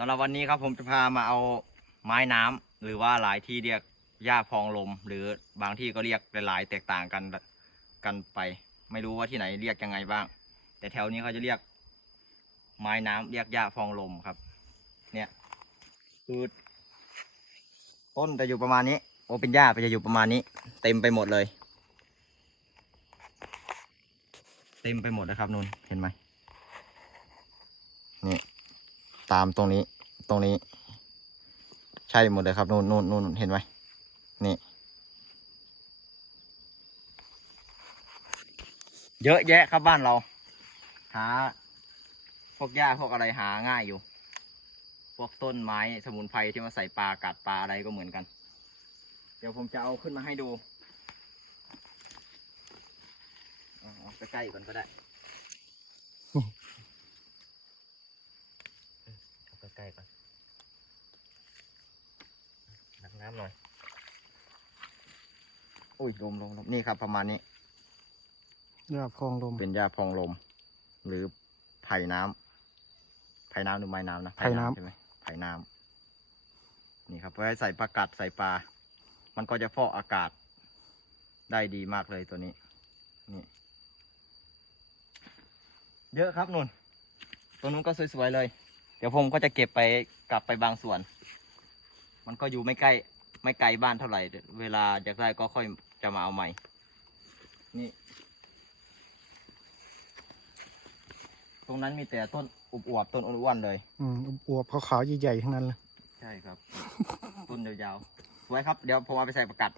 สำหรับวันนี้ครับผมจะพามาเอาไม้น้ำหรือว่าหลายที่เรียกหญ้าพองลม หรือบางที่ก็เรียกหลายๆ แตกต่างกันกันไป ไม่รู้ว่าที่ไหนเรียกยังไงบ้าง แต่แถวนี้เขาจะเรียกไม้น้ำเรียกหญ้าพองลมครับ เนี่ยคือต้นจะอยู่ประมาณนี้ โอเป็นหญ้าไปจะอยู่ประมาณนี้ เต็มไปหมดเลย เต็มไปหมดนะครับนุ่นเห็นไหมนี่ ตามตรงนี้ ตรงนี้ ใช่หมดเลยครับนู่นนู่นนู่นเห็นไหมนี่ เยอะแยะครับบ้านเรา หา พวกหญ้าพวกอะไรหาง่ายอยู่ พวกต้นไม้สมุนไพรที่มาใส่ปลากัดปลาอะไรก็เหมือนกัน เดี๋ยวผมจะเอาขึ้นมาให้ดูใกล้ๆก่อนก็ได้ ใกล้ๆก่อนหนักน้ำหน่อยอุ้ยลมลมลมนี่ครับ ประมาณนี้ หญ้าพองลม เป็นหญ้าพองลม หรือไผ่น้ำไผ่น้ำหรือไม้น้ำนะไผ่น้ำ ใช่ไหมไผ่น้ำนี่ครับไว้ใส่ปลากัดใส่ปลา มันก็จะฟอกอากาศ ได้ดีมากเลยตัวนี้ นี่ เยอะครับนุ่น ตัวนู้นก็สวยๆเลย เดี๋ยวผมก็จะเก็บไปกลับไปบางส่วน มันก็อยู่ไม่ใกล้ ไม่ไกลบ้านเท่าไหร่ เวลาอยากได้ก็ค่อยจะมาเอาใหม่ นี่ตรงนั้นมีแต่ต้นอุบอวบๆต้นอ้วนๆเลย อืมอวบๆขาวๆใหญ่ๆทั้งนั้นเลย ใช่ครับ ต้นยาวๆสวยครับ เดี๋ยวผมเอาไปใส่ประกัด